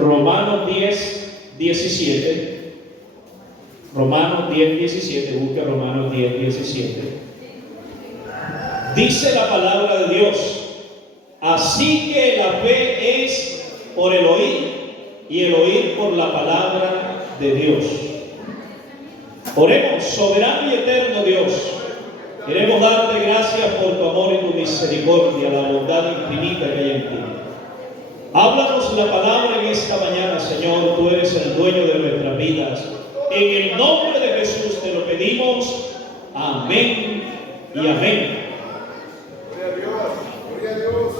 Romanos 10, 17. Romanos 10, 17. Busca Romanos 10, 17. Dice la palabra de Dios: así que la fe es por el oír, y el oír por la palabra de Dios. Oremos. Soberano y eterno Dios, queremos darte gracias por tu amor y tu misericordia, la bondad infinita que hay en ti. Háblanos la palabra en esta mañana, Señor. Tú eres el dueño de nuestras vidas. En el nombre de Jesús te lo pedimos. Amén y amén. Gloria a Dios, gloria a Dios.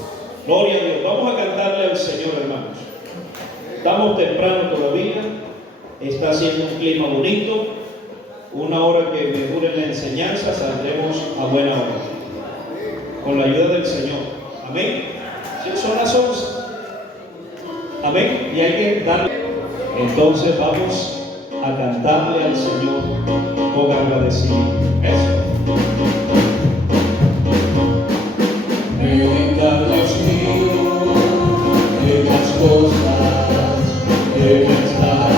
Gloria a Dios. Vamos a cantarle al Señor, hermanos. Estamos temprano todavía. Está haciendo un clima bonito. Una hora que me dure la enseñanza, saldremos a buena hora. Con la ayuda del Señor. Amén. Sí, son las 11. Amén. Y hay que darle. Entonces vamos a cantarle al Señor con agradecimiento. Eso. Venga Dios mío, de las cosas que me están.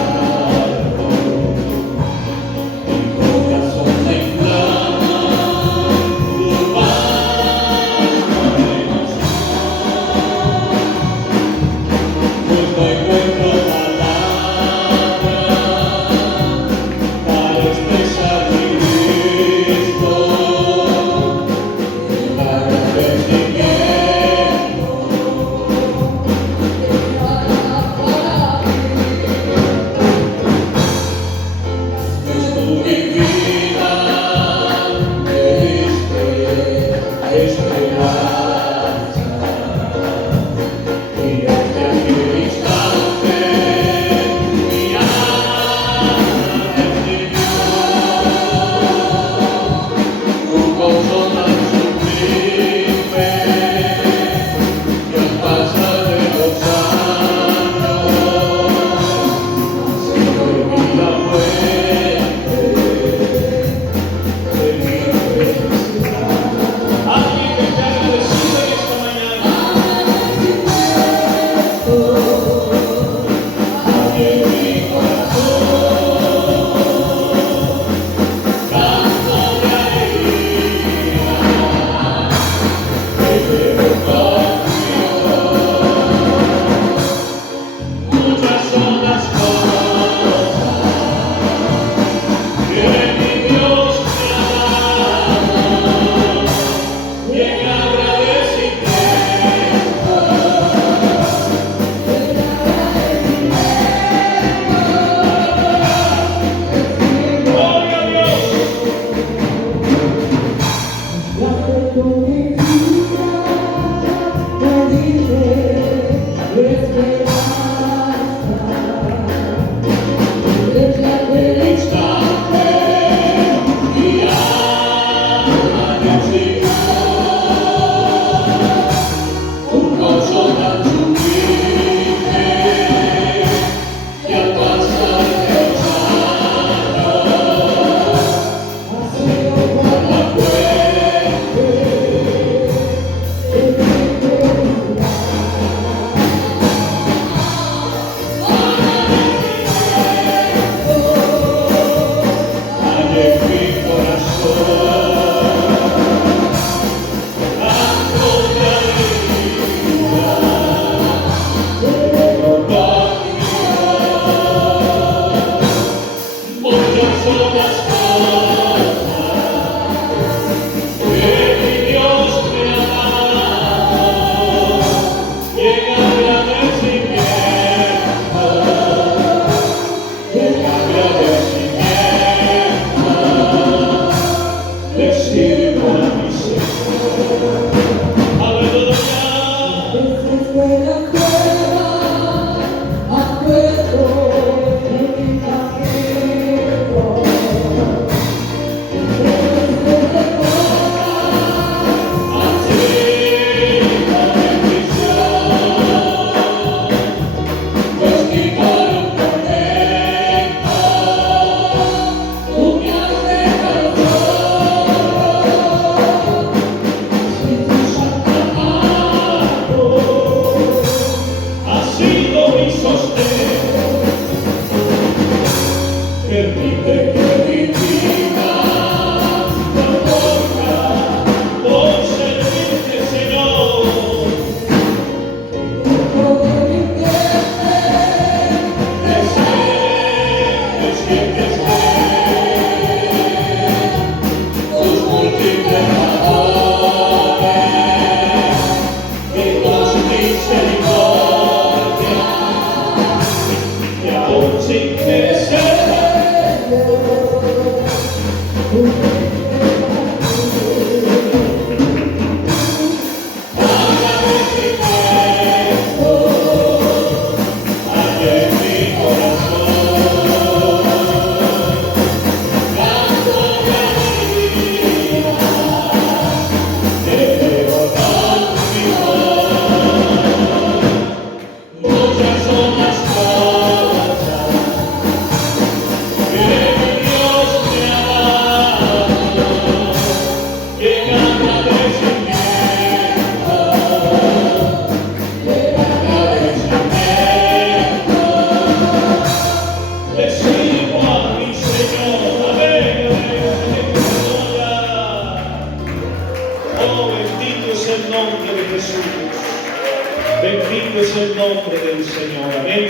Amén.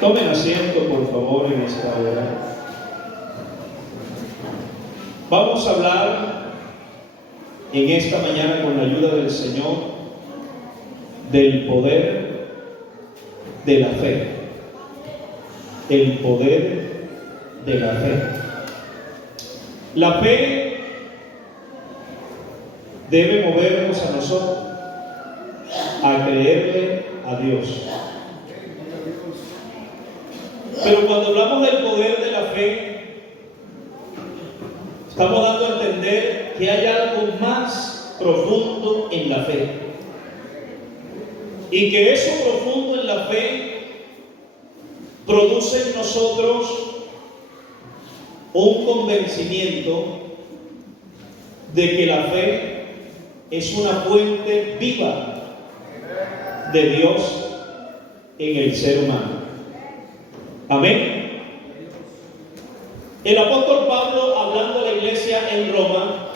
Tomen asiento, por favor, en esta hora. Vamos a hablar en esta mañana, con la ayuda del Señor, del poder de la fe. El poder de la fe. La fe debe movernos a nosotros a creerle a Dios. Pero cuando hablamos del poder de la fe, estamos dando a entender que hay algo más profundo en la fe. Y que eso profundo en la fe produce en nosotros un convencimiento de que la fe es una fuente viva de Dios en el ser humano. Amén. El apóstol Pablo, hablando a la iglesia en Roma,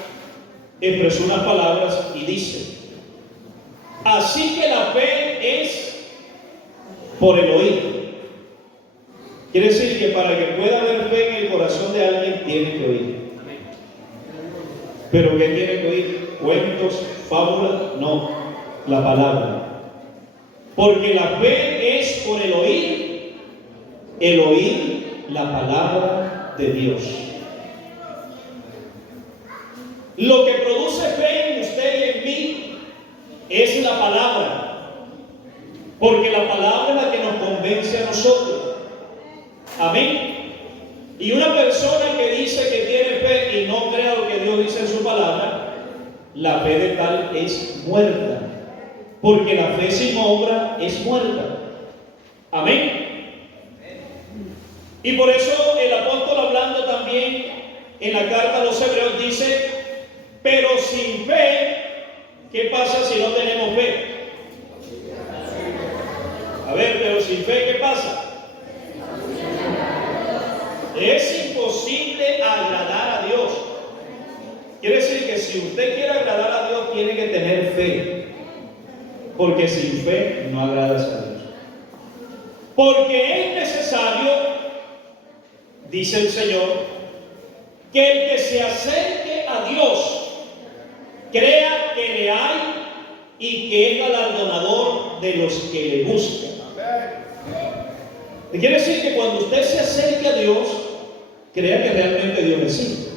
expresó unas palabras y dice: así que la fe es por el oír. Quiere decir que para que pueda haber fe en el corazón de alguien, tiene que oír. ¿Pero qué tiene que oír? ¿Cuentos? ¿Fábulas? No, la palabra. Porque la fe es por el oír la palabra de Dios. Lo que produce fe en usted y en mí es la palabra. Porque la palabra es la que nos convence a nosotros. Amén. Y una persona que dice que tiene fe y no crea lo que Dios dice en su palabra, la fe de tal es muerta. Porque la fe sin obra es muerta. Amén. Y por eso el apóstol, hablando también en la carta a los Hebreos, dice: pero sin fe, ¿qué pasa si no tenemos fe? A ver, pero sin fe, ¿qué pasa? Es imposible agradar a Dios. Quiere decir que si usted quiere agradar a Dios, tiene que tener fe. Porque sin fe no agradas a Dios. Porque es necesario, dice el Señor, que el que se acerque a Dios crea que le hay y que es galardonador de los que le buscan. Quiere decir que cuando usted se acerque a Dios, crea que realmente Dios existe.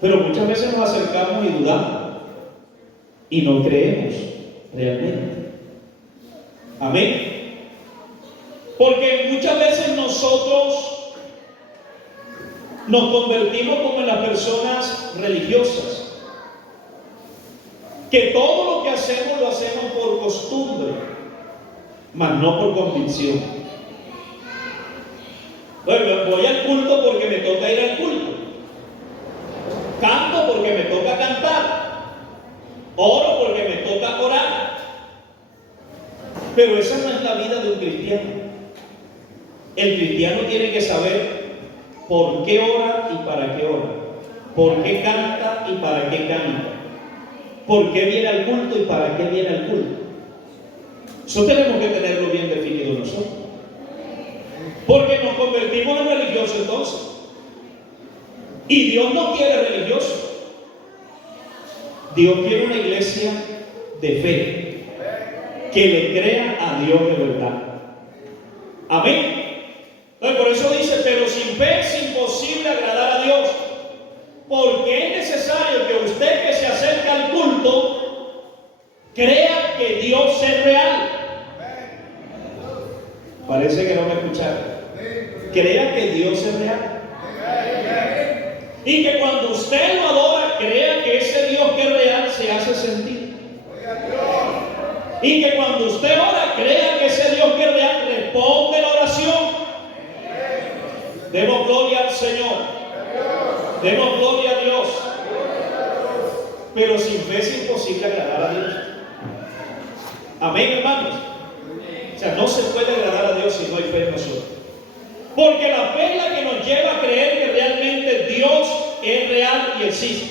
Pero muchas veces nos acercamos y dudamos y no creemos realmente. Amén. Porque muchas veces nosotros nos convertimos como en las personas religiosas, que todo lo que hacemos lo hacemos por costumbre, mas no por convicción. Bueno, voy al culto porque me toca ir al culto. Canto porque me toca cantar. Oro porque me toca orar. Pero esa no es la vida de un cristiano. El cristiano tiene que saber por qué ora y para qué ora. Por qué canta y para qué canta. Por qué viene al culto y para qué viene al culto. Eso tenemos que tenerlo bien definido nosotros. Porque nos convertimos en religiosos entonces. Y Dios no quiere religiosos. Dios quiere una iglesia de fe, que le crea a Dios de verdad. Amén. Entonces, por eso dice: pero sin fe es imposible agradar a Dios. Porque es necesario que usted, que se acerca al culto, crea que Dios es real. Parece que no me escucharon. Crea que Dios es real. Y que cuando usted lo adora, crea que ese Dios que es real se hace sentir. Y que cuando usted ora, crea que ese Dios que es real responde la oración. Demos gloria al Señor. Demos gloria a Dios. Pero sin fe es imposible agradar a Dios. Amén, hermanos. O sea, no se puede agradar a Dios si no hay fe en nosotros. Porque la fe es la que nos lleva a creer que realmente Dios es real y existe.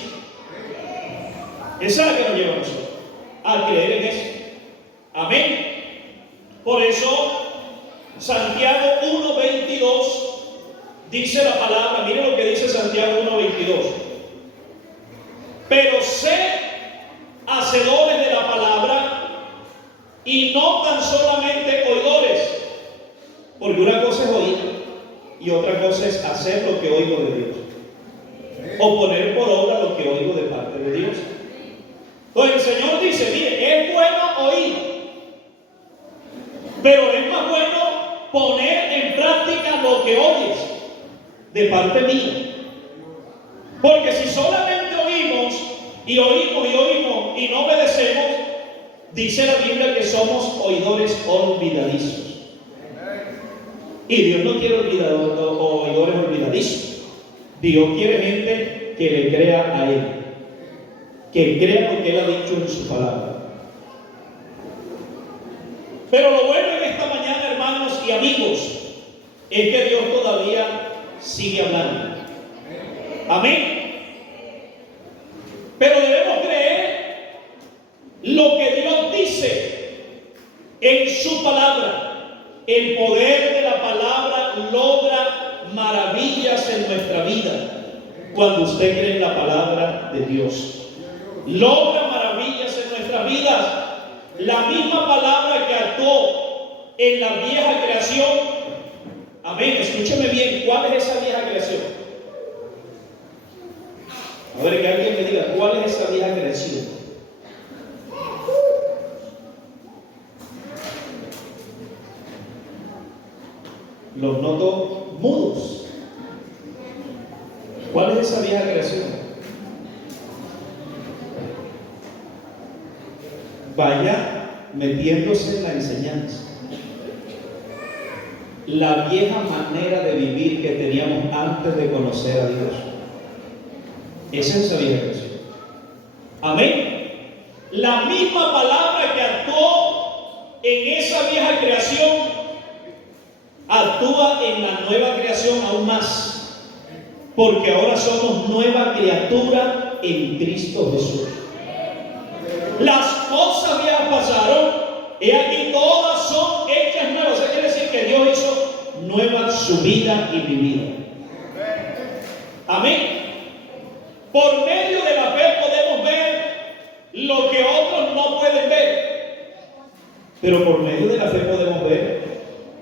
Esa es la que nos lleva a nosotros a creer en eso. Amén. Por eso, Santiago 1:22 dice la palabra, miren lo que dice Santiago 1:22. Pero sed hacedores de la palabra y no tan solamente oidores, porque una cosa es oír y otra cosa es hacer lo que oigo de Dios, o poner por obra lo que oigo de parte de Dios. Entonces el Señor dice, mire, es bueno oír, pero es más bueno poner en práctica lo que oyes de parte mía. Porque si solamente oímos y oímos y oímos y no obedecemos, dice la Biblia que somos oidores olvidadizos. Y Dios no quiere oidores olvidadizos. Dios quiere gente que le crea a Él, que crea lo que Él ha dicho en su palabra. Pero lo bueno en esta mañana, hermanos y amigos, es que Dios todavía sigue hablando. Amén. Pero debemos creer lo que Dios dice en su palabra. El poder de la palabra logra maravillas en nuestra vida cuando usted cree en la palabra de Dios. Logra maravillas en nuestras vidas. La misma palabra que actuó en la vieja creación. Amén. Escúcheme bien. ¿Cuál es esa vieja creación? A ver, que alguien me diga, ¿cuál es esa vieja creación? Los noto mudos. ¿Cuál es esa vieja creación? Vaya metiéndose en la enseñanza. La vieja manera de vivir que teníamos antes de conocer a Dios. Esa es esa vieja creación. Amén. La misma palabra que actuó en esa vieja creación actúa en la nueva creación aún más, porque ahora somos nueva criatura en Cristo Jesús. Las cosas viejas pasaron, y aquí todas son hechas nuevas. Eso quiere decir que Dios hizo nueva su vida y mi vida. Amén. Por medio de la fe podemos ver lo que otros no pueden ver, pero por medio de la fe podemos ver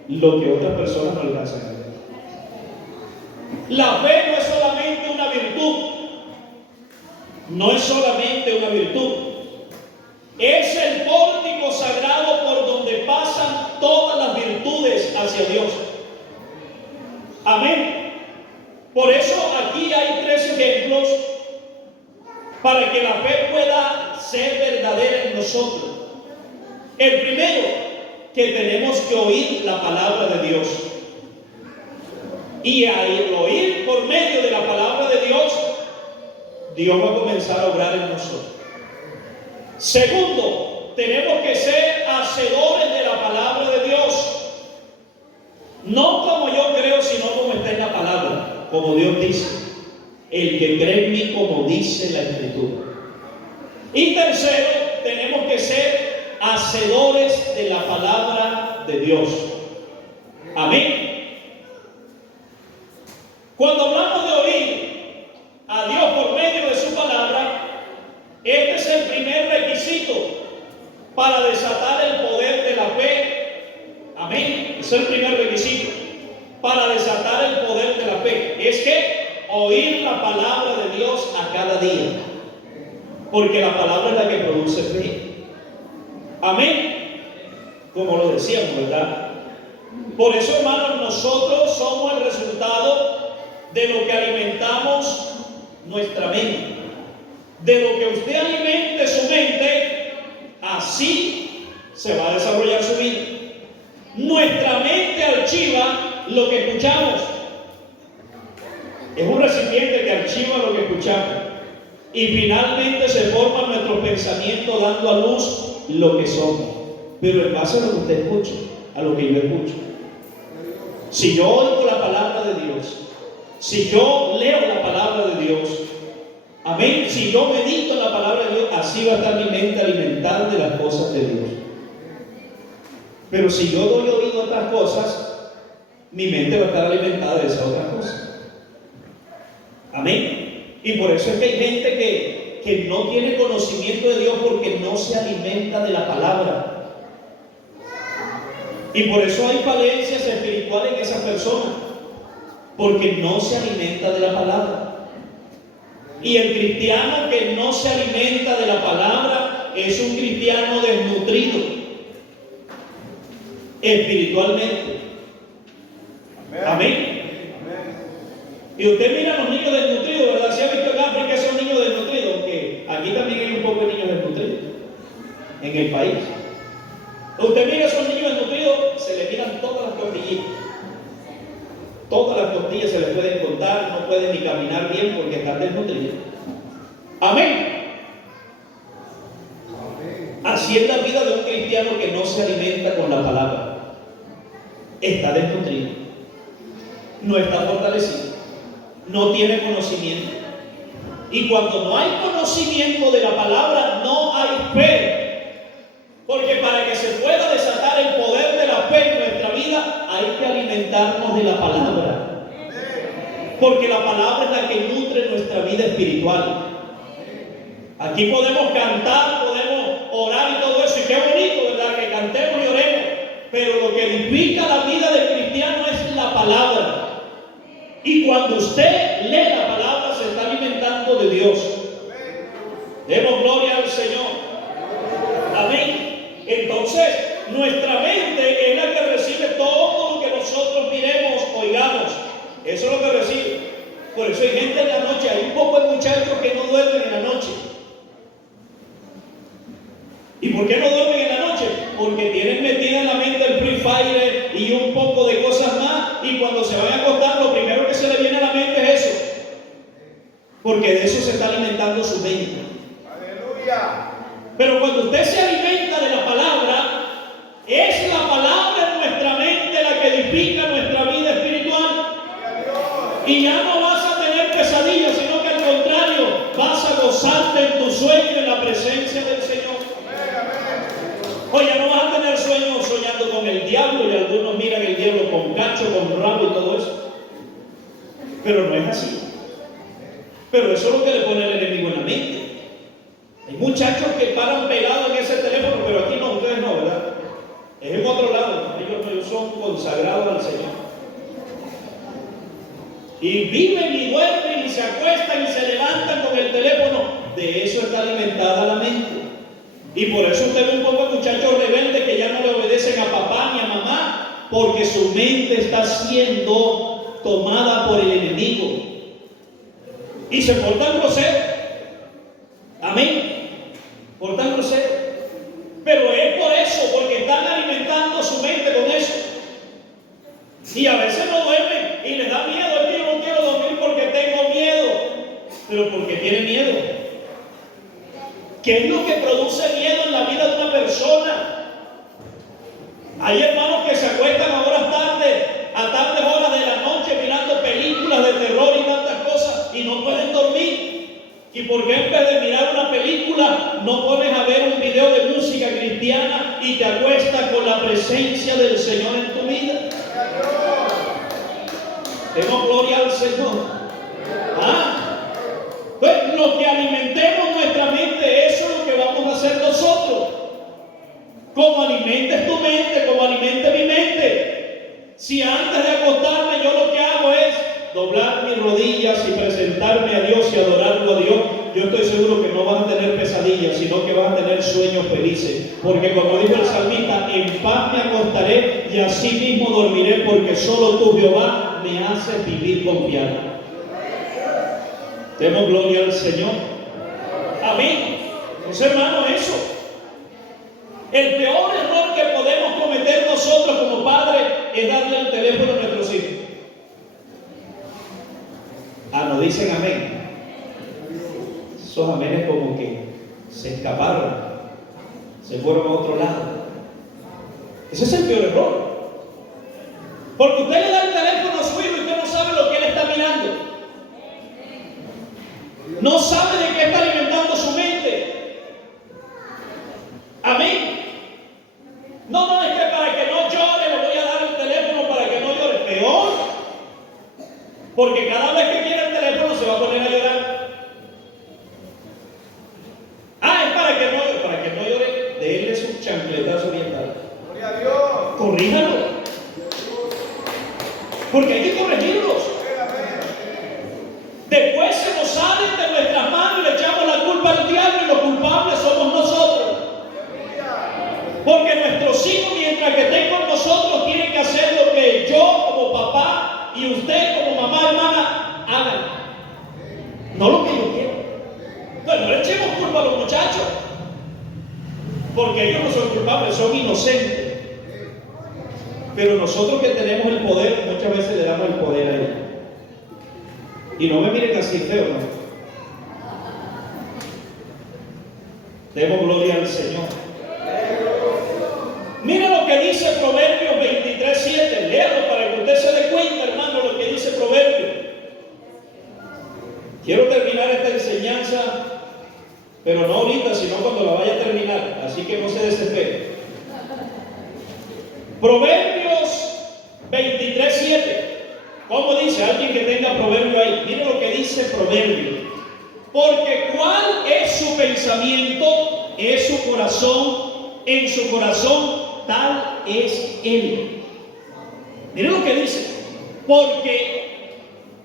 lo que otras personas no alcanzan a ver. La fe no es solamente una virtud, no es solamente una virtud, es el pórtico sagrado por donde pasan todas las virtudes hacia Dios. Amén. Por eso aquí hay 3 ejemplos para que la fe pueda ser verdadera en nosotros. El primero, que tenemos que oír la palabra de Dios. Y al oír por medio de la palabra de Dios, Dios va a comenzar a obrar en nosotros. Segundo, tenemos que ser hacedores de la palabra de Dios. No como yo creo, sino como está en la palabra, como Dios dice. El que cree en mí, como dice la Escritura. Y tercero, tenemos que ser hacedores de la palabra de Dios. Amén. Cuando hablamos de oír a Dios por medio de su palabra, este es el primer requisito para desatar el poder de la fe. Amén. Es el primer requisito para desatar el poder de la fe. Es que oír la palabra de Dios a cada día, porque la palabra es la que produce fe. Amén. Como lo decíamos, ¿verdad? Por eso, hermanos, nosotros somos el resultado de lo que alimentamos nuestra mente. De lo que usted alimente su mente, así se va a desarrollar su vida. Nuestra mente archiva lo que escuchamos. Es un recipiente que archiva lo que escuchamos. Y finalmente se forma nuestro pensamiento dando a luz lo que somos. Pero en base a lo que usted escucha, a lo que yo escucho. Si yo oigo la palabra de Dios, si yo leo la palabra de Dios, amén, si yo medito en la palabra de Dios, así va a estar mi mente alimentada de las cosas de Dios. Pero si yo doy oído a otras cosas, mi mente va a estar alimentada de esas otras cosas. Amén. Y por eso es que hay gente que no tiene conocimiento de Dios porque no se alimenta de la palabra. Y por eso hay falencias espirituales en esa persona, porque no se alimenta de la palabra. Y el cristiano que no se alimenta de la palabra es un cristiano desnutrido espiritualmente. Amén. Y usted mira a los niños desnutridos, ¿verdad? Si ha visto en África esos niños desnutridos, aunque aquí también hay un poco de niños desnutridos en el país. Usted mira a esos niños desnutridos, se les miran todas las costillitas. Todas las costillas se les pueden contar, no pueden ni caminar bien porque están desnutridos. Amén. Así es la vida de un cristiano que no se alimenta con la palabra. Está desnutrido, no está fortalecido, no tiene conocimiento. Y cuando no hay conocimiento de la palabra, no hay fe. Porque para que se pueda desatar el poder de la fe en nuestra vida, hay que alimentarnos de la palabra. Porque la palabra es la que nutre nuestra vida espiritual. Aquí podemos cantar, podemos orar y todo eso, y qué bonito, ¿verdad? Que cantemos y oremos. Pero lo que edifica la vida del cristiano es la palabra. Y cuando usted lee la palabra, se está alimentando de Dios. Demos gloria al Señor. Amén. Entonces, nuestra mente es la que recibe todo lo que nosotros miremos, oigamos. Eso es lo que recibe. Por eso hay gente en la noche, hay un poco de muchachos que no duermen en la noche. ¿Y por qué no duermen en la noche? Porque tienen metida en la mente el Free Fire y un poco de cosas más, y cuando se van a acostar, lo primero que se le viene a la mente es eso. Porque de eso se está alimentando su mente. Aleluya. Pero cuando usted se alimenta de la palabra, es la palabra en nuestra mente la que edifica nuestra vida espiritual. Y ya no vas a tener pesadillas, sino que al contrario, vas a gozarte en tu sueño en la presencia del Señor. Oye, no vas a tener sueños soñando con el diablo, y algunos miran el diablo con cacho, con rabo y todo eso. Pero no es así. Pero eso es lo que le pone el enemigo en la mente. Hay muchachos que paran pegados en ese teléfono, pero aquí no, ustedes no, ¿verdad? Es en otro lado. Ellos son consagrados al Señor. Y viven y duermen y se acuestan y se levantan con el teléfono. De eso está alimentada la mente. Y por eso usted ve un poco de muchachos rebeldes que ya no le obedecen a papá ni a mamá, porque su mente está siendo tomada por el enemigo. Y se portan groseros. Amén. Portan groseros. Pero es por eso, porque están alimentando su mente con eso. Y a veces no duermen y les da miedo. Es que yo no quiero dormir porque tengo miedo. Pero porque tiene miedo. ¿Qué es lo que produce miedo en la vida de una persona? Hay hermanos que se acuestan a tardes horas de la noche mirando películas de terror y tantas cosas y no pueden dormir. ¿Y por qué en vez de mirar una película no pones a ver un video de música cristiana y te acuestas con la presencia del Señor en tu vida? Demos gloria al Señor. Pues lo que alimentemos nuestra mente, eso es lo que vamos a hacer nosotros. Como alimentes tu mente, como alimente mi mente. Si antes de acostarme yo lo que hago es doblar mis rodillas y presentarme a Dios y adorarlo a Dios, yo estoy seguro que no vas a tener pesadillas, sino que vas a tener sueños felices. Porque como dijo el salmista, en paz me acostaré y así mismo dormiré, porque solo tú, Jehová, me haces vivir confiado. Demos gloria al Señor. Amén. Entonces, hermano, eso. El peor error que podemos cometer nosotros como padres es darle el teléfono a nuestros hijos. No dicen amén. Esos amenes como que se escaparon, se fueron a otro lado. Ese es el peor error. Porque usted le da el teléfono a su hijo y usted no sabe lo que él está mirando. No sabe de qué está alimentando su mente. Amén. No, es que para que Porque cada vez que quiera el teléfono se va a poner a llorar. Es para que no llore. Déle su chancletazo oriental. Gloria a Dios. Corríjalo. Porque hay que corregirlos. Después se nos salen de nuestras manos y le echamos la culpa al diablo y los culpables somos nosotros. Porque nuestros hijos, mientras que estén con nosotros, tienen que hacer lo que yo como papá y usted como mamá, hermana, hagan. No lo que yo quiero. Entonces no le echemos culpa a los muchachos. Porque ellos no son culpables, son inocentes. Pero nosotros que tenemos el poder, muchas veces le damos el poder a ellos. Y no me miren así feo, ¿no? Demos gloria al Señor. Mira lo que dice Proverbios 23:7. Léalo para que usted se dé cuenta, hermano, lo que dice Proverbios. Quiero terminar esta enseñanza, pero no ahorita, sino cuando la vaya a terminar. Así que no se desespere. Proverbios 23:7. ¿Cómo dice? Alguien que tenga proverbio ahí. Mire lo que dice Proverbio. Porque cuál es su pensamiento, es su corazón, en su corazón tal es él. Mire lo que dice. Porque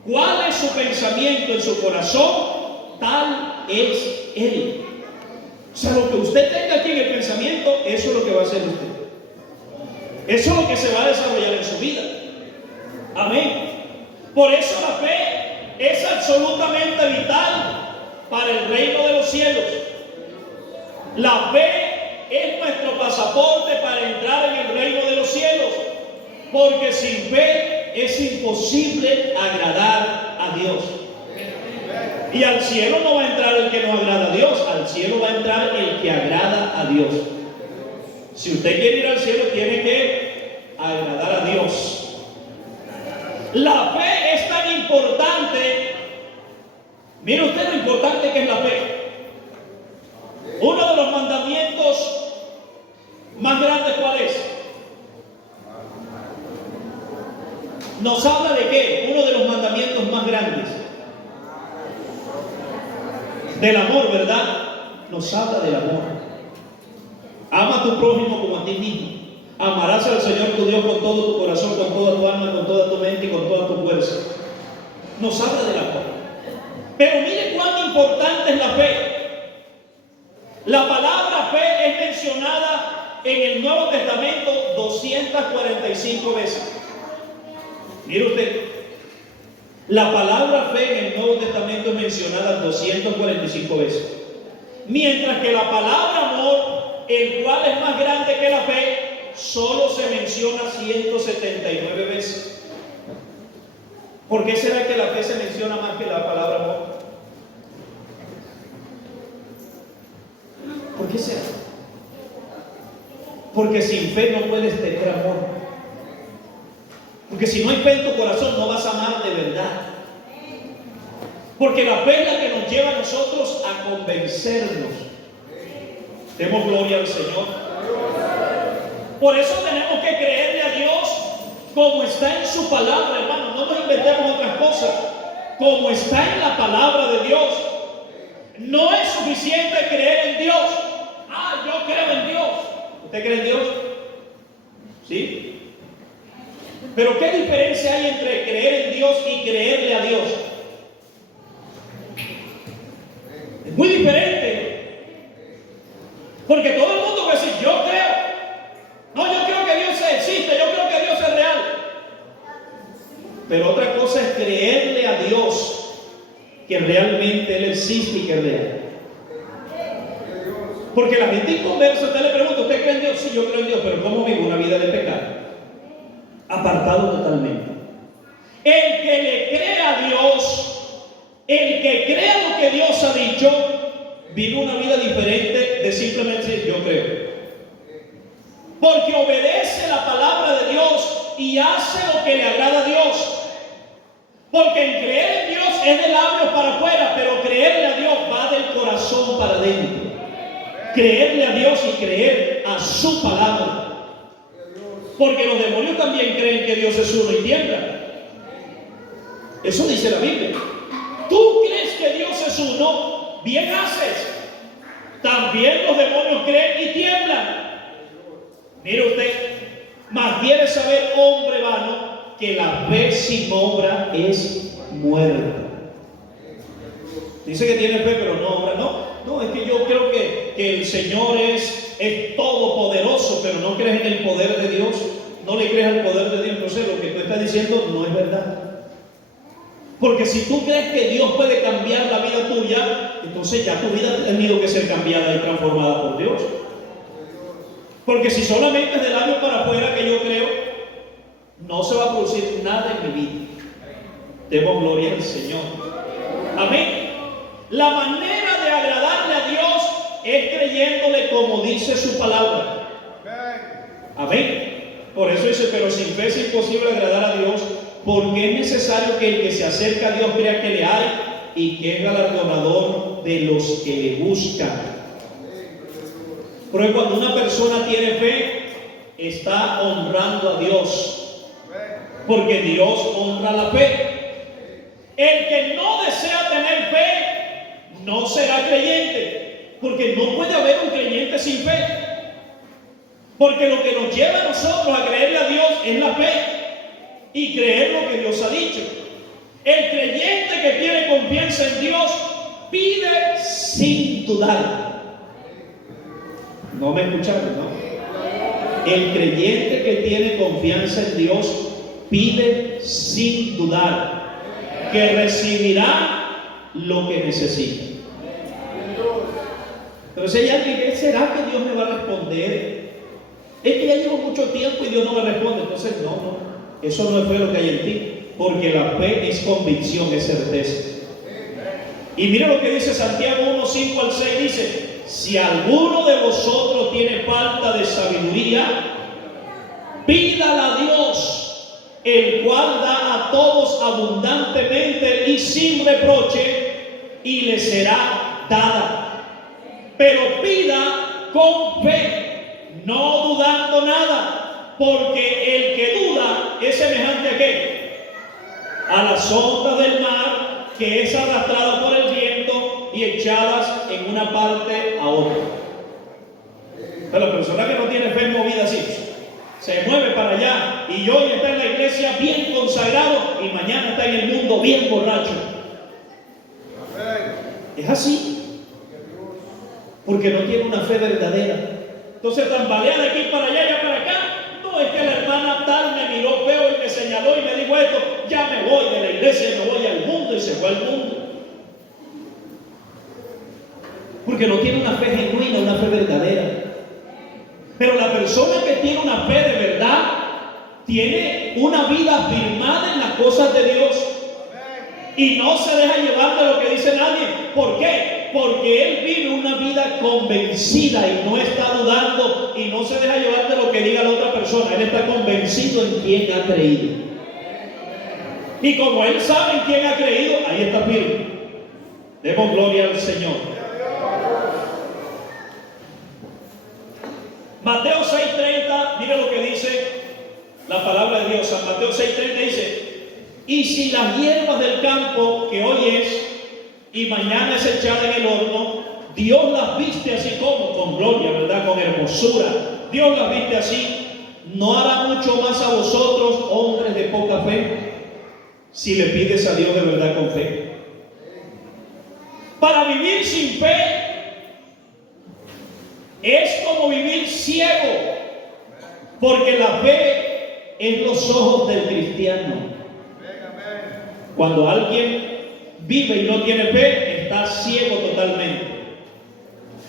cuál es su pensamiento en su corazón, tal es él. O sea, lo que usted tenga aquí en el pensamiento, eso es lo que va a hacer usted. Eso es lo que se va a desarrollar en su vida. Amén. Por eso la fe es absolutamente vital para el reino de los cielos. La fe es nuestro pasaporte para entrar en el reino de los cielos. Porque sin fe es imposible agradar a Dios. Y al cielo no va a entrar el que no agrada a Dios. Al cielo va a entrar el que agrada a Dios. Si usted quiere ir al cielo, tiene que agradar a Dios. La fe es tan importante. Mire usted lo importante que es la fe. Uno de los mandamientos más grandes, ¿cuál es? Nos habla de qué? Uno de los mandamientos más grandes. Del amor, ¿verdad? Nos habla del amor. Ama a tu prójimo como a ti mismo. Amarás al Señor tu Dios con todo tu corazón, con toda tu alma, con toda tu mente y con toda tu fuerza. Nos habla del amor. Pero mire cuán importante es la fe. La palabra fe es mencionada en el Nuevo Testamento 245 veces. Mire usted, la palabra fe en el Nuevo Testamento es mencionada 245 veces. Mientras que la palabra amor, el cual es más grande que la fe, solo se menciona 179 veces. ¿Por qué será que la fe se menciona más que la palabra amor? ¿Por qué será? Porque sin fe no puedes tener amor. Porque si no hay fe en tu corazón, no vas a amar de verdad. Porque la fe es la que nos lleva a nosotros a convencernos. Demos gloria al Señor. Por eso tenemos que creerle a Dios como está en su palabra, hermano. No nos inventemos otras cosas. Como está en la palabra de Dios. No es suficiente creer en Dios. Yo creo en Dios. ¿Usted cree en Dios? ¿Sí? Pero ¿qué diferencia hay entre creer en Dios y creerle a Dios? Es muy diferente. Porque todo el mundo va a decir, yo creo. No, yo creo que Dios existe, yo creo que Dios es real. Pero otra cosa es creerle a Dios que realmente Él existe y que es real. Porque la gente inconversa, usted le pregunta, ¿usted cree en Dios? Sí, yo creo en Dios, pero ¿cómo vivo una vida de pecado? Apartado totalmente. El que le cree a Dios, el que crea lo que Dios ha dicho, vive una vida diferente de simplemente decir, yo creo. Porque obedece la palabra de Dios y hace lo que le agrada a Dios. Porque en creer en Dios es de labios para afuera, pero creerle a Dios va del corazón para adentro. Creerle a Dios y creer a su palabra. Porque los demonios también creen que Dios es uno y tiemblan. Eso dice la Biblia. Tú crees que Dios es uno, bien haces. También los demonios creen y tiemblan. Mire usted, mas quiere saber, hombre vano, que la fe sin obra es muerta. Dice que tiene fe pero no obra. No, es que yo creo que el Señor es todopoderoso, pero no crees en el poder de Dios. No le crees al poder de Dios. Entonces lo que tú estás diciendo no es verdad. Porque si tú crees que Dios puede cambiar la vida tuya, entonces ya tu vida ha tenido que ser cambiada y transformada por Dios. Porque si solamente es del labio para afuera que yo creo, no se va a producir nada en mi vida. Demos gloria al Señor. Amén. La manera de agradarle a Dios es creyéndole como dice su palabra. Amén. Por eso dice, pero sin fe es imposible agradar a Dios, porque es necesario que el que se acerca a Dios crea que le hay y que es galardonador de los que le buscan. Porque cuando una persona tiene fe, está honrando a Dios, porque Dios honra la fe. El que no desea tener fe no será creyente, porque no puede haber un creyente sin fe. Porque lo que nos lleva a nosotros a creerle a Dios es la fe y creer lo que Dios ha dicho. El creyente que tiene confianza en Dios pide sin dudar. No me escucharon, ¿no? El creyente que tiene confianza en Dios pide sin dudar que recibirá lo que necesita. Pero si hay alguien que ¿será que Dios me va a responder? Es que ya llevo mucho tiempo y Dios no me responde. Entonces no, eso no es fe lo que hay en ti, porque la fe es convicción, es certeza. Y mira lo que dice Santiago 1, 5 al 6, dice: si alguno de vosotros tiene falta de sabiduría, pídala a Dios, el cual da a todos abundantemente y sin reproche, y le será dada. Pero pida con fe, no dudando nada, porque el que duda es semejante ¿a qué? A las ondas del mar, que es arrastrada por el viento y echadas en una parte a otra. Pero la persona que no tiene fe es movida así, se mueve para allá, y hoy está en la iglesia bien consagrado y mañana está en el mundo bien borracho. Es así, porque no tiene una fe verdadera. Entonces tambalea de aquí para allá, allá para acá. No, es que la hermana tal me miró feo y me señaló y me dijo esto, ya me voy de la iglesia, me voy al mundo, y se fue al mundo. Porque no tiene una fe genuina, una fe verdadera. Pero la persona que tiene una fe de verdad tiene una vida firmada en las cosas de Dios y no se deja llevar de lo que dice nadie. ¿Por qué? Porque él vive una vida convencida y no está dudando y no se deja llevar de lo que diga la otra persona. Él está convencido en quién ha creído. Y como él sabe en quién ha creído, ahí está firme. Demos gloria al Señor. Mateo 6:30, mire lo que dice la palabra de Dios. San Mateo 6:30 dice: y si las hierbas del campo, que hoy es y mañana es echada en el horno, Dios las viste así como, con gloria, ¿verdad? Con hermosura. Dios las viste así. ¿No hará mucho más a vosotros, hombres de poca fe, si le pides a Dios de verdad con fe? Para vivir sin fe es como vivir ciego, porque la fe es los ojos del cristiano. Cuando alguien vive y no tiene fe, está ciego totalmente.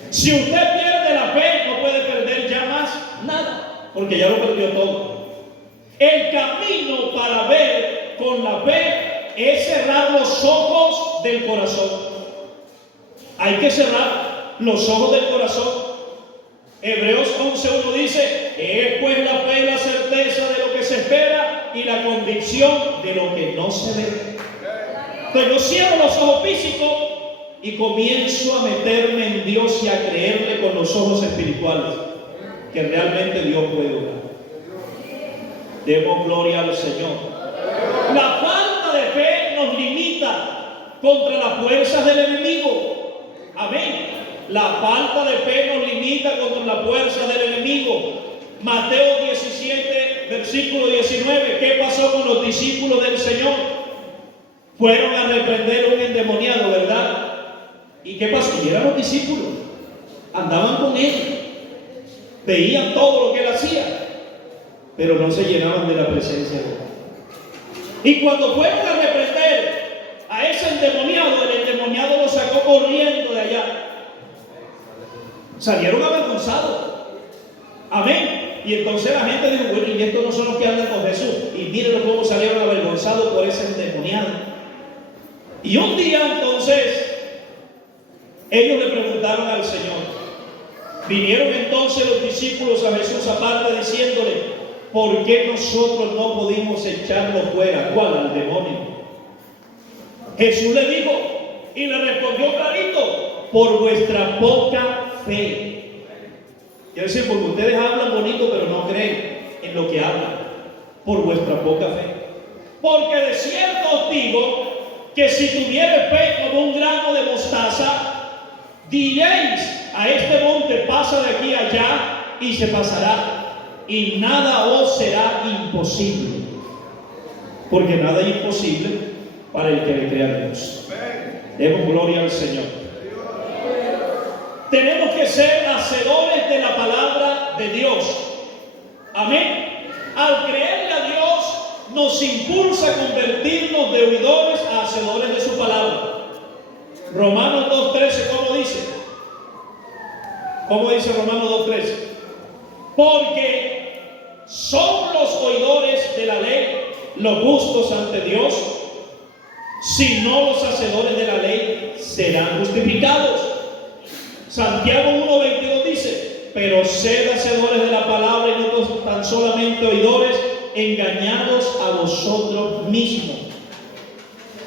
Si usted pierde la fe, no puede perder ya más nada, porque ya lo perdió todo. El camino para ver con la fe es cerrar los ojos del corazón. Hay que cerrar los ojos del corazón. Hebreos 11:1 dice: es pues la fe la certeza de lo que se espera y la convicción de lo que no se ve. Entonces yo cierro los ojos físicos y comienzo a meterme en Dios y a creerle con los ojos espirituales que realmente Dios puede obrar. Demos gloria al Señor. La falta de fe nos limita contra las fuerzas del enemigo. Amén. La falta de fe nos limita contra las fuerzas del enemigo. Mateo 17, versículo 19. ¿Qué pasó con los discípulos del Señor? Fueron a reprender a un endemoniado, ¿verdad? ¿Y qué pasó? Y eran los discípulos. Andaban con él. Veían todo lo que él hacía, pero no se llenaban de la presencia de Dios. Y cuando fueron a reprender a ese endemoniado, el endemoniado lo sacó corriendo de allá. Salieron avergonzados. Amén. Y entonces la gente dijo, bueno, y estos no son los que andan con Jesús. Y mírenlo cómo salieron avergonzados por ese endemoniado. Y un día entonces ellos le preguntaron al Señor. Vinieron entonces los discípulos a Jesús aparte diciéndole, ¿por qué nosotros no pudimos echarlo fuera? ¿Cuál? Al demonio. Jesús le dijo y le respondió clarito, por vuestra poca fe. Quiere decir, porque ustedes hablan bonito pero no creen en lo que hablan. Por vuestra poca fe. Porque de cierto os digo que si tuvierais fe como un grano de mostaza, diréis a este monte, pasa de aquí a allá, y se pasará, y nada os será imposible. Porque nada es imposible para el que le crea a Dios. Demos gloria al Señor. Tenemos que ser hacedores de la palabra de Dios. Amén. Al creerle a Dios, nos impulsa a convertirnos de oidores a hacedores de su palabra. Romanos 2:13, ¿cómo dice? ¿Cómo dice Romanos 2:13? Porque son los oidores de la ley los justos ante Dios, si no los hacedores de la ley serán justificados. Santiago 1:22 dice, pero sed hacedores de la palabra y no tan solamente oidores, engañados a vosotros mismos.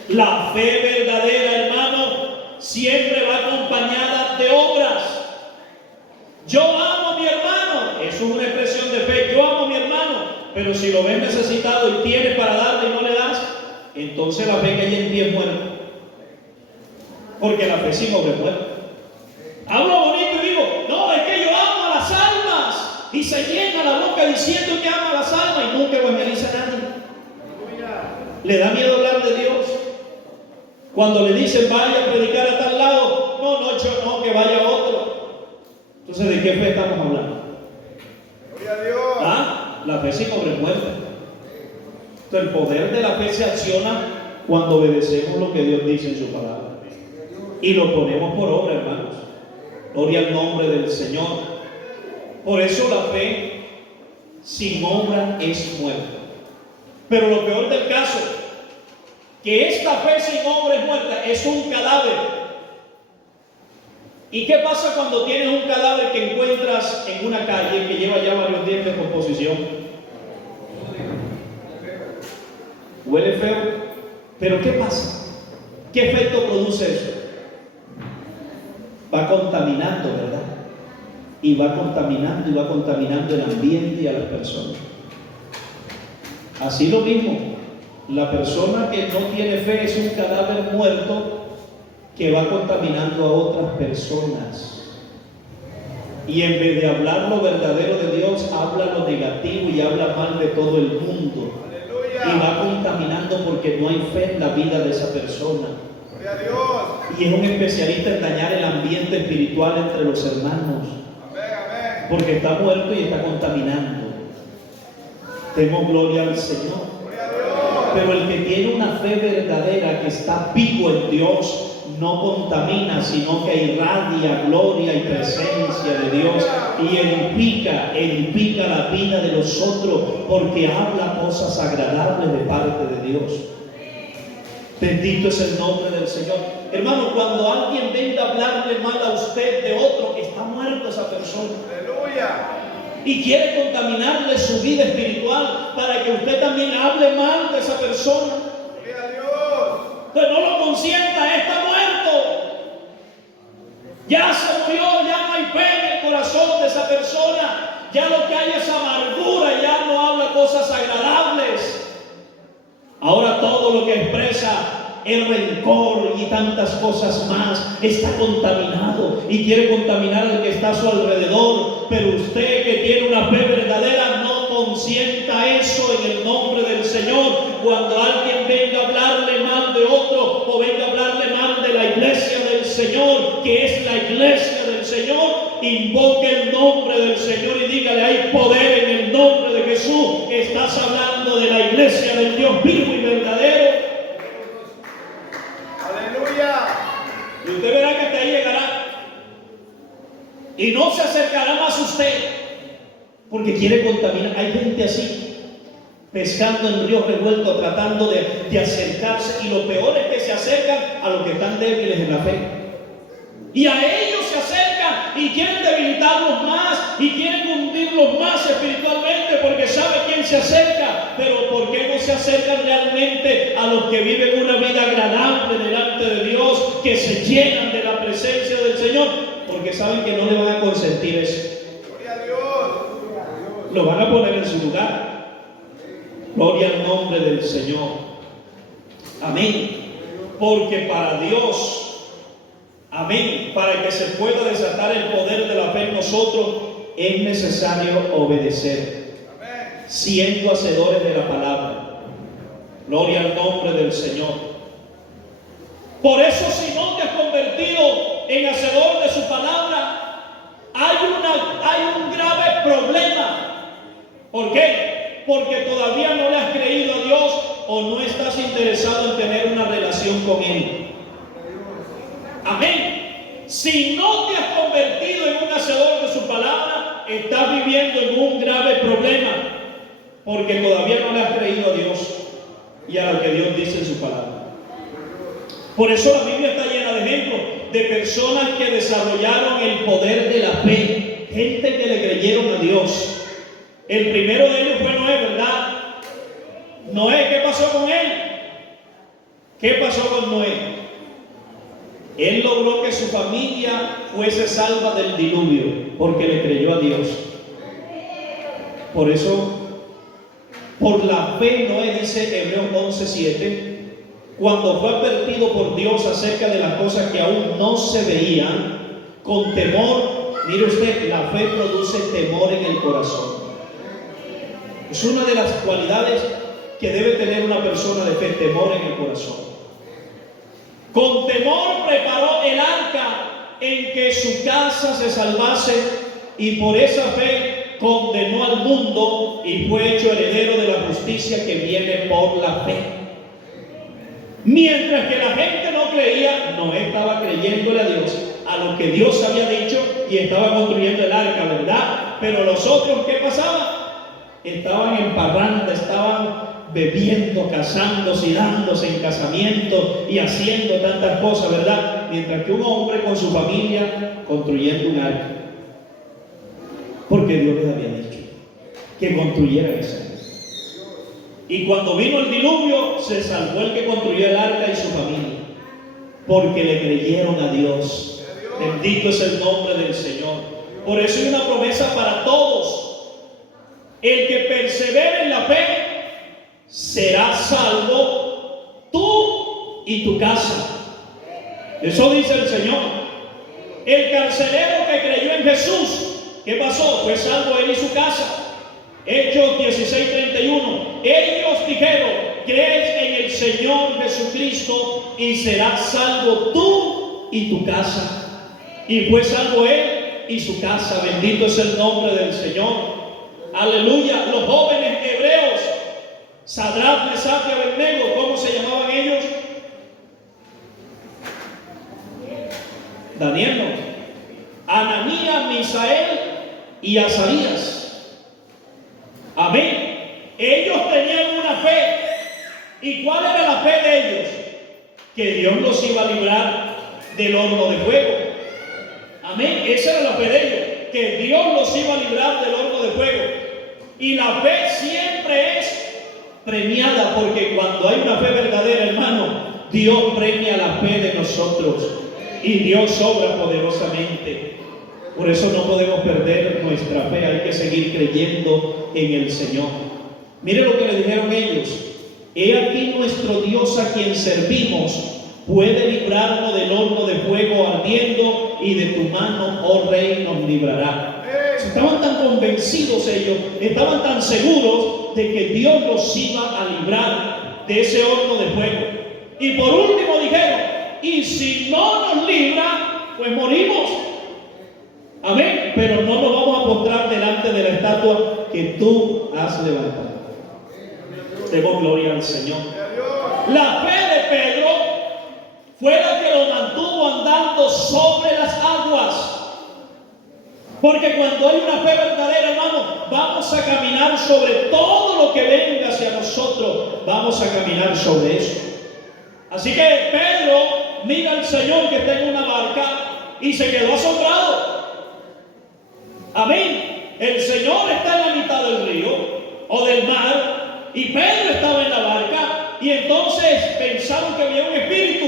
La fe verdadera, hermano, siempre va acompañada de obras. Yo amo a mi hermano, eso es una expresión de fe. Yo amo a mi hermano, pero si lo ves necesitado y tienes para darle y no le das, entonces la fe que hay en ti es muerta. Porque la fe sin obra es muerta. Hablo bonito y digo, no, es que yo amo a las almas. Y se llena la boca diciendo que ama a las almas y nunca evangeliza a nadie. Le da miedo hablar de Dios. Cuando le dicen vaya a predicar a tal lado, no, yo no, que vaya otro. Entonces, ¿de qué fe estamos hablando? Gloria a Dios. ¿Ah? La fe sin obra es muerta. Entonces, el poder de la fe se acciona cuando obedecemos lo que Dios dice en su palabra. Y lo ponemos por obra, hermanos. Gloria al nombre del Señor. Por eso la fe sin obra es muerta. Pero lo peor del caso, que esta fe sin obra es muerta, es un cadáver. ¿Y qué pasa cuando tienes un cadáver que encuentras en una calle que lleva ya varios días de composición? Huele feo. ¿Pero qué pasa? ¿Qué efecto produce eso? Va contaminando, ¿verdad? Y va contaminando el ambiente y a las personas. Así lo mismo, la persona que no tiene fe es un cadáver muerto que va contaminando a otras personas. Y en vez de hablar lo verdadero de Dios, habla lo negativo y habla mal de todo el mundo. ¡Aleluya! Y va contaminando porque no hay fe en la vida de esa persona. ¡Gloria a Dios! Y es un especialista en dañar el ambiente espiritual entre los hermanos. Amén, amén. Porque está muerto y está contaminando. Demos gloria al Señor. ¡Gloria a Dios! Pero el que tiene una fe verdadera, que está vivo en Dios, no contamina, sino que irradia gloria y presencia de Dios y edifica la vida de los otros, porque habla cosas agradables de parte de Dios. Bendito es el nombre del Señor. Hermano, cuando alguien venga a hablarle mal a usted de otro, está muerta esa persona. ¡Aleluya! Y quiere contaminarle su vida espiritual para que usted también hable mal de esa persona. ¡Gloria a Dios! Entonces no lo consienta, está muerto. Ya se murió, ya no hay fe en el corazón de esa persona. Ya lo que hay es amargura, ya no habla cosas agradables. Ahora todo lo que expresa el rencor y tantas cosas más. Está contaminado y quiere contaminar al que está a su alrededor. Pero usted que tiene una fe verdadera, no consienta eso en el nombre del Señor. Cuando alguien venga a hablarle mal de otro o venga a hablarle mal de la iglesia del Señor, que es la iglesia del Señor, invoque el nombre del Señor y dígale: hay poder en el nombre de Jesús. Estás hablando de la iglesia del Dios vivo y verdadero. Aleluya. Y usted verá que hasta ahí llegará. Y no se acercará más a usted, porque quiere contaminar. Hay gente así, pescando en ríos revueltos, tratando de acercarse. Y lo peor es que se acercan a los que están débiles en la fe. Y a ellos se acercan y quieren debilitarlos más y quieren hundirlos más espiritualmente, porque sabe quién se acerca. Pero ¿por qué no se acercan realmente a los que viven una vida agradable delante de Dios, que se llenan de la presencia del Señor? Porque saben que no le van a consentir eso. Gloria a Dios. Lo van a poner en su lugar. Gloria al nombre del Señor. Amén. Porque para Dios, amén, para que se pueda desatar el poder de la fe en nosotros, es necesario obedecer, siendo hacedores de la palabra. Gloria al nombre del Señor. Por eso, si no te has convertido en hacedor de su palabra, hay un grave problema. ¿Por qué? Porque todavía no le has creído a Dios o no estás interesado en tener una relación con Él. Amén. Si no te has convertido en un hacedor de su palabra, estás viviendo en un grave problema, porque todavía no le has creído a Dios y a lo que Dios dice en su palabra. Por eso la Biblia está llena de ejemplos de personas que desarrollaron el poder de la fe, gente que le creyeron a Dios. El primero de ellos fue Noé, ¿verdad? Noé, ¿qué pasó con él? ¿Qué pasó con Noé? Él logró que su familia fuese salva del diluvio, porque le creyó a Dios. Por eso, por la fe, Noé, dice Hebreos 11:7, cuando fue advertido por Dios acerca de las cosas que aún no se veían, con temor, mire usted, la fe produce temor en el corazón. Es una de las cualidades que debe tener una persona de fe, temor en el corazón. Con temor preparó el arca en que su casa se salvase, y por esa fe condenó al mundo y fue hecho heredero de la justicia que viene por la fe. Mientras que la gente no creía, Noé estaba creyéndole a Dios, a lo que Dios había dicho, y estaba construyendo el arca, ¿verdad? Pero los otros, ¿qué pasaba? Estaban en parranda, estaban bebiendo, casándose y dándose en casamiento y haciendo tantas cosas, ¿verdad? Mientras que un hombre con su familia construyendo un arca, porque Dios les había dicho que construyeran esa arca. Y cuando vino el diluvio, se salvó el que construyó el arca y su familia, porque le creyeron a Dios. Bendito es el nombre del Señor. Por eso hay una promesa para todos: el que persevere en la fe será salvo, tú y tu casa. Eso dice el Señor. El carcelero que creyó en Jesús, ¿qué pasó? Fue salvo él y su casa. Hechos 16:31. Ellos dijeron: crees en el Señor Jesucristo y serás salvo tú y tu casa. Y fue salvo él y su casa. Bendito es el nombre del Señor. Aleluya. Los jóvenes hebreos, Sadrach, Mesach y Abednego, ¿cómo se llamaban ellos? Daniel, no. Ananías, Misael y Azarías. Amén. Ellos tenían una fe. ¿Y cuál era la fe de ellos? Que Dios los iba a librar del horno de fuego. Amén. Esa era la fe de ellos, que Dios los iba a librar del horno de fuego. Y la fe siempre es premiada, porque cuando hay una fe verdadera, hermano, Dios premia la fe de nosotros y Dios obra poderosamente. Por eso no podemos perder nuestra fe, hay que seguir creyendo en el Señor. Mire lo que le dijeron ellos: He aquí nuestro Dios a quien servimos puede librarnos del horno de fuego ardiendo, y de tu mano, oh Rey, nos librará. Estaban tan convencidos ellos, estaban tan seguros de que Dios los iba a librar de ese horno de fuego. Y por último dijeron, y si no nos libra, pues morimos. Amén. Pero no nos vamos a postrar delante de la estatua que tú has levantado. Demos gloria al Señor. La fe de Pedro fue la que lo mantuvo andando sobre las aguas. Porque cuando hay una fe verdadera, hermano, vamos a caminar sobre todo lo que venga hacia nosotros. Vamos a caminar sobre eso. Así que Pedro mira al Señor que está en una barca y se quedó asombrado. Amén. El Señor está en la mitad del río o del mar y Pedro estaba en la barca, y entonces pensaron que había un espíritu.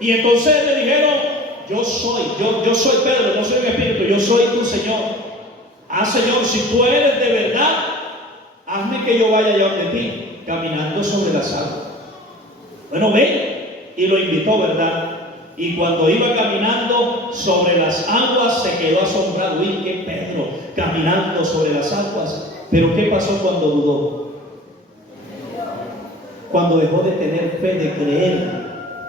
Y entonces le dijeron, yo soy Pedro, no soy un espíritu, yo soy tu Señor. Ah, Señor, si tú eres de verdad, hazme que yo vaya allá donde ti, caminando sobre las aguas. Bueno, ven. Y lo invitó, ¿verdad? Y cuando iba caminando sobre las aguas, se quedó asombrado. Uy, qué Pedro, caminando sobre las aguas. Pero ¿qué pasó cuando dudó? Cuando dejó de tener fe, de creer.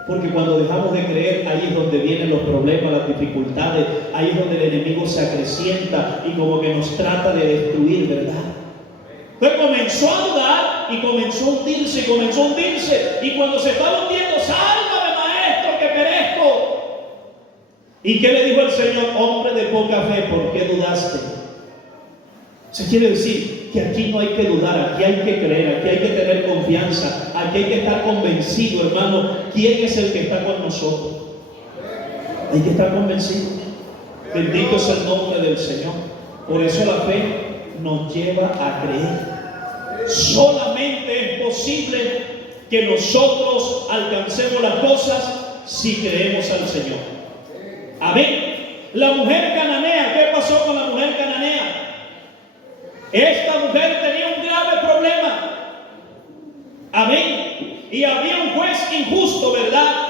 Porque cuando dejamos de creer, ahí es donde vienen los problemas, las dificultades. Ahí es donde el enemigo se acrecienta y como que nos trata de destruir, ¿verdad? Entonces comenzó a dudar y comenzó a hundirse. Y cuando se estaba hundiendo, sálvame, maestro, que perezco. ¿Y qué le dijo el Señor? Hombre de poca fe, ¿por qué dudaste? Se quiere decir que aquí no hay que dudar, aquí hay que creer, aquí hay que tener confianza, aquí hay que estar convencido, hermano, quién es el que está con nosotros. Hay que estar convencido. Bendito es el nombre del Señor. Por eso la fe nos lleva a creer. Solamente es posible que nosotros alcancemos las cosas si creemos al Señor. Amén. La mujer cananea, ¿qué pasó con la mujer cananea? Esta mujer tenía un grave problema. Amén. Y había un juez injusto, ¿verdad?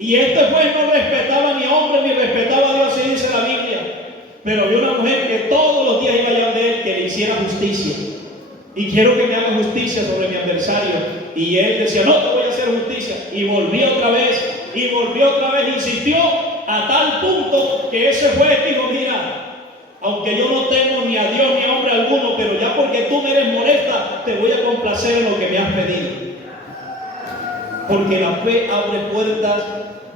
Y este juez no respetaba ni a hombre ni respetaba a Dios, así dice la Biblia. Pero había una mujer que todos los días iba allá de él, que le hiciera justicia. Y quiero que me haga justicia sobre mi adversario. Y él decía, no te voy a hacer justicia. Y volvió otra vez, insistió a tal punto que ese juez dijo, mira, aunque yo no temo ni a Dios ni a hombre alguno, pero ya porque tú me eres molesta, te voy a complacer en lo que me has pedido. Porque la fe abre puertas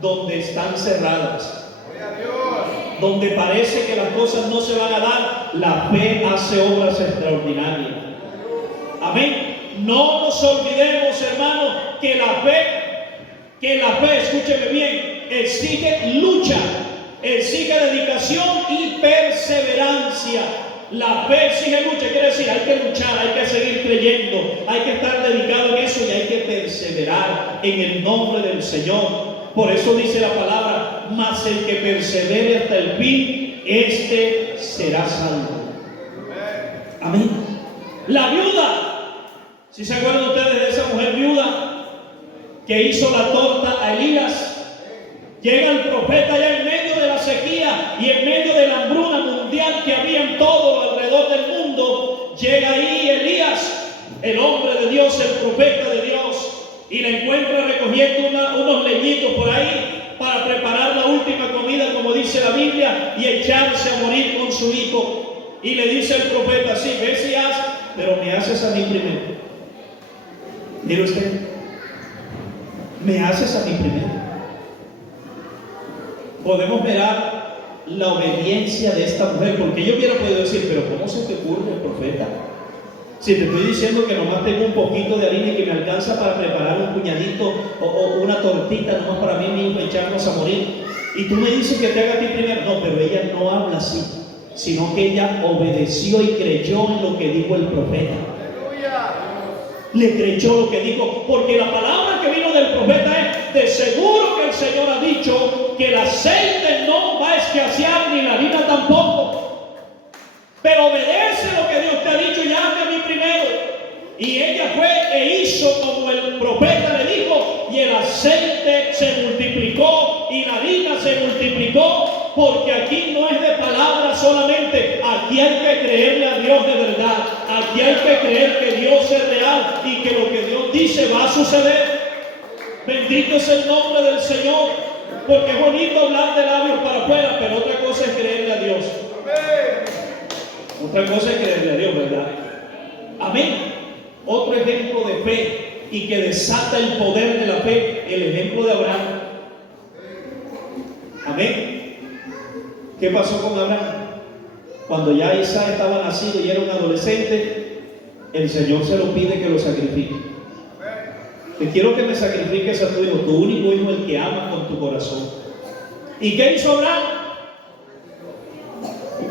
donde están cerradas. Donde parece que las cosas no se van a dar, la fe hace obras extraordinarias. Amén. No nos olvidemos, hermanos, que la fe, escúcheme bien, exige lucha, exige dedicación y perseverancia. La fe exige lucha, quiere decir, hay que luchar, hay que seguir creyendo, hay que estar dedicado en eso y hay que perseverar en el nombre del Señor. Por eso dice la palabra, mas el que persevere hasta el fin, este será salvo. Amén. La viuda, si se acuerdan ustedes de esa mujer viuda que hizo la torta a Elías, llega el profeta ya en medio de la sequía y en medio de la hambruna mundial que había en todo alrededor del mundo. Llega ahí Elías, el hombre de Dios, el profeta de Dios, y le encuentra recogiendo unos leñitos por ahí para preparar la última comida, como dice la Biblia, y echarse a morir con su hijo. Y le dice el profeta, sí, ve si haces, pero me haces a mí primero. Mire usted, me haces a mí primero. Podemos mirar la obediencia de esta mujer, porque yo hubiera podido decir, pero ¿cómo se te ocurre, profeta? Si te estoy diciendo que nomás tengo un poquito de harina y que me alcanza para preparar un puñadito o una tortita nomás para mí mismo, echarnos a morir, y tú me dices que te haga a ti primero. No, pero ella no habla así, sino que ella obedeció y creyó en lo que dijo el profeta. Le creyó lo que dijo, porque la palabra que vino del profeta es, de seguro que el Señor ha dicho que el aceite no va a escasear ni la harina tampoco, pero obedece lo que Dios te ha dicho y hazme a mí primero. Y ella fue e hizo como el profeta le dijo, y el aceite se multiplicó y la harina se multiplicó, porque aquí no es de palabras solamente, aquí hay que creerle a Dios de verdad, aquí hay que creer que Dios es real y que lo que Dios dice va a suceder. Bendito es el nombre del Señor, porque es bonito hablar de labios para afuera, pero otra cosa es creerle a Dios. Otra cosa es creerle a Dios, ¿verdad? Amén. Otro ejemplo de fe y que desata el poder de la fe, el ejemplo de Abraham. Amén. ¿Qué pasó con Abraham? Cuando ya Isaac estaba nacido y era un adolescente, el Señor se lo pide que lo sacrifique. Te quiero que me sacrifiques a tu hijo, tu único hijo, el que amas con tu corazón. ¿Y qué hizo Abraham?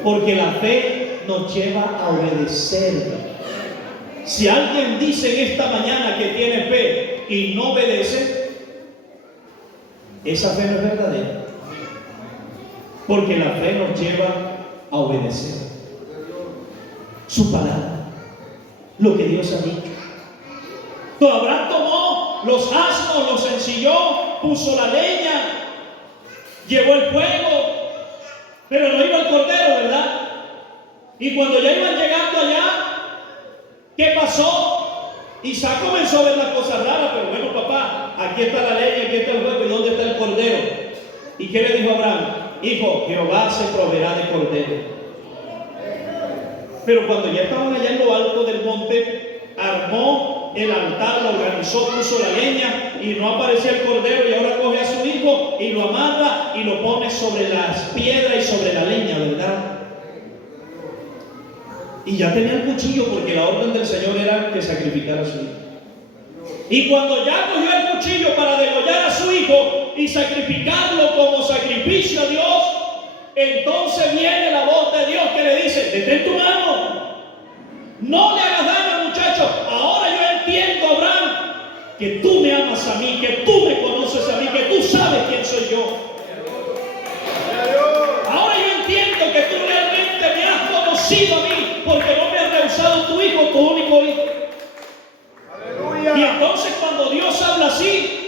Porque la fe nos lleva a obedecer. Si alguien dice en esta mañana que tiene fe y no obedece, esa fe no es verdadera. Porque la fe nos lleva a obedecer su palabra, lo que Dios ha dicho. Entonces Abraham tomó los asnos, los ensilló, puso la leña, llevó el fuego, pero no iba el cordero, ¿verdad? Y cuando ya iban llegando allá, ¿qué pasó? Isaac comenzó a ver las cosas raras, pero bueno, papá, aquí está la leña, aquí está el fuego, ¿y dónde está el cordero? ¿Y qué le dijo Abraham? Hijo, Jehová se proveerá de cordero. Pero cuando ya estaban allá en lo alto del monte, armó el altar, lo organizó, puso la leña y no aparecía el cordero, y ahora coge a su hijo y lo amarra y lo pone sobre las piedras y sobre la leña, ¿verdad? Y ya tenía el cuchillo, porque la orden del Señor era que sacrificara a su hijo. Y cuando ya cogió el cuchillo para degollar a su hijo y sacrificarlo como sacrificio a Dios, entonces viene la voz de Dios que le dice: detén tu mano, no le hagas daño, muchacho. Ahora yo entiendo, Abraham, que tú me amas a mí, que tú me conoces a mí, que tú sabes quién soy yo. Ahora yo entiendo que tú realmente me has conocido a mí, porque no me has rehusado tu hijo, tu único hijo. Aleluya. Y entonces cuando Dios habla así,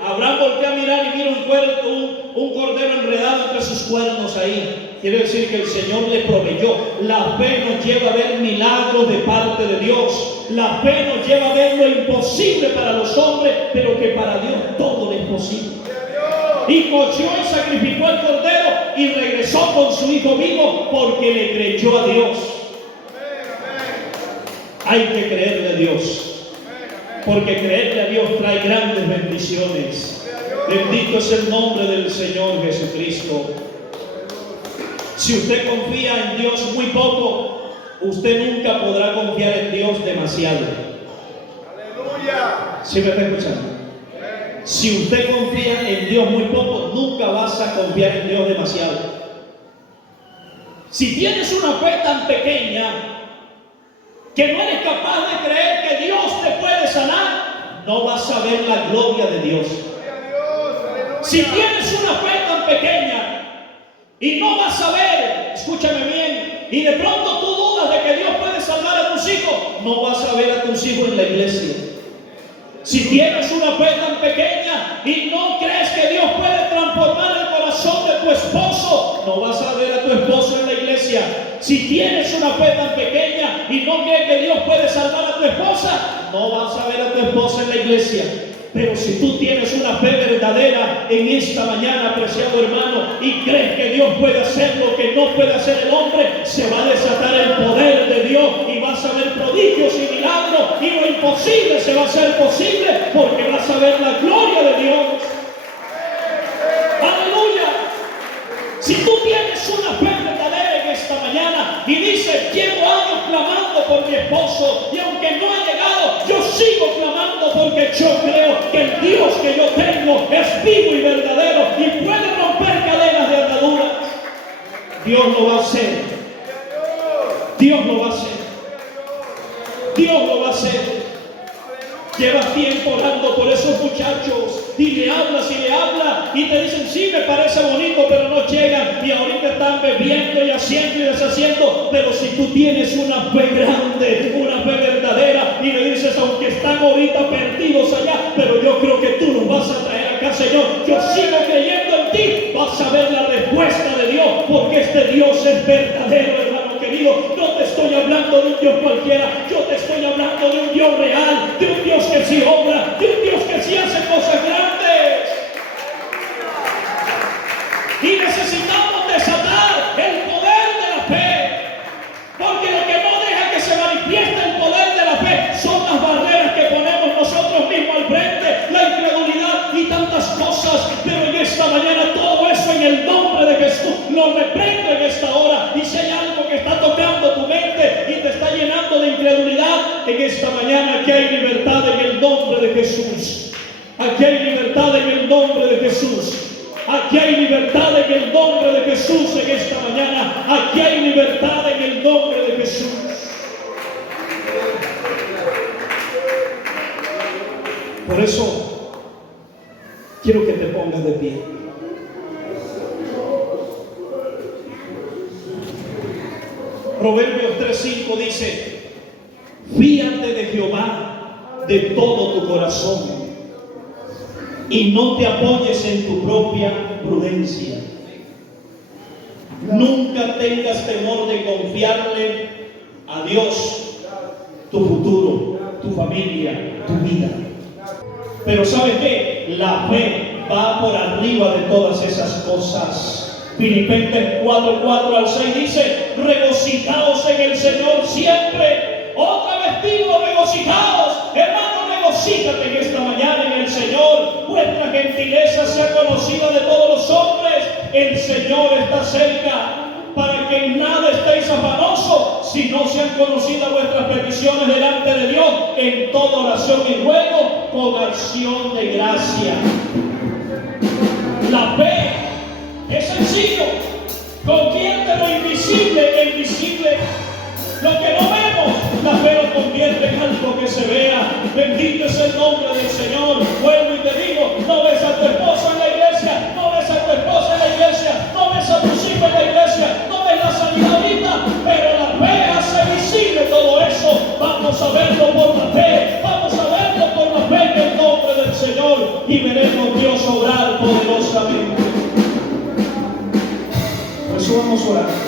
Abraham voltea a mirar y mira un cordero enredado entre sus cuernos ahí. Quiere decir que el Señor le proveyó. La fe nos lleva a ver milagros de parte de Dios. La fe nos lleva a ver lo imposible para los hombres, pero que para Dios todo es posible. Y coció y sacrificó el cordero y regresó con su hijo vivo, porque le creyó a Dios. Hay que creerle a Dios, porque creerle a Dios trae grandes bendiciones. Bendito es el nombre del Señor Jesucristo. Si usted confía en Dios muy poco, usted nunca podrá confiar en Dios demasiado. Aleluya. ¿Sí me está escuchando? Si usted confía en Dios muy poco, nunca vas a confiar en Dios demasiado. Si tienes una fe tan pequeña que no eres capaz de creer que Dios te puede sanar, no vas a ver la gloria de Dios. Si tienes una fe tan pequeña y no vas a ver, escúchame bien, y de pronto tú dudas de que Dios puede salvar a tus hijos, no vas a ver a tus hijos en la iglesia. Si tienes una fe tan pequeña y no crees que Dios puede transformar el corazón de tu esposo, no vas a ver a tu esposo en la iglesia. Si tienes una fe tan pequeña y no crees que Dios puede salvar a tu esposa, no vas a ver a tu esposa en la iglesia. Pero si tú tienes una fe verdadera en esta mañana, apreciado hermano, y crees que Dios puede hacer lo que no puede hacer el hombre, se va a desatar el poder de Dios y vas a ver prodigios y milagros, y lo imposible se va a hacer posible, porque vas a ver la gloria de Dios. ¡Aleluya! Si tú tienes una fe verdadera en esta mañana y dices: llevo años clamando por mi esposo y aunque no ha llegado, yo sigo clamando, porque yo creo que el Dios que yo tengo es vivo y verdadero y puede romper cadenas de ataduras. Dios lo va a hacer. Dios lo va a hacer. Dios lo va a hacer. Llevas tiempo orando por esos muchachos y le hablas y te dicen: sí, me parece bonito, pero no llegan, y ahorita están bebiendo y haciendo y deshaciendo. Pero si tú tienes una fe grande, una fe verdadera, y que están ahorita perdidos allá, pero yo creo que tú los vas a traer acá, Señor. Yo sigo creyendo en ti. Vas a ver la respuesta de Dios, porque este Dios es verdadero, hermano querido. No te estoy hablando de un Dios cualquiera, yo te estoy hablando de un Dios real, de un Dios que sí obra, de un Dios que sí hace cosas grandes. Y necesitamos desatar el poder de la fe, porque lo que no deja que se manifieste el poder de la fe son las barreras que ponemos nosotros mismos al frente, la incredulidad y tantas cosas. Pero en esta mañana todo eso en el nombre de Jesús lo reprendo en esta hora. Y si hay algo que está tocando tu mente y te está llenando de incredulidad, en esta mañana aquí hay libertad en el nombre de Jesús. Aquí hay libertad en el nombre de Jesús. Aquí hay libertad en el nombre de Jesús en esta mañana. Aquí hay libertad en el nombre de Jesús. Por eso quiero que te pongas de pie. Proverbios 3:5 dice: fíate de Jehová de todo tu corazón y no te apoyes en tu propia prudencia. Nunca tengas temor de confiarle a Dios tu futuro, tu familia, tu vida. Pero ¿sabes qué? La fe va por arriba de todas esas cosas. Filipenses 4:4 al 6 dice: regocijaos en el Señor siempre. Otra vez digo, regocijaos. Hermano, regocíjate en esta mañana en el Señor. Vuestra gentileza sea conocida de todos los hombres. El Señor está cerca. Para que en nada estéis afanosos, si no sean conocidas vuestras peticiones delante de Dios, en toda oración y ruego, con acción de gracia. La fe es sencillo. Convierte lo invisible en visible. Lo que no vemos, la fe lo convierte en algo que se vea. Bendito es el nombre del Señor. Vuelvo y te digo, no ves a tu esposa en la iglesia, no ves a tu esposa en la iglesia, no ves a tus hijos en la iglesia, no ves la sanidad ahorita, pero la fe hace visible todo eso. Vamos a verlo por la fe, vamos a verlo por la fe en el nombre del Señor, y veremos Dios obrar poderosamente. Por eso vamos a orar.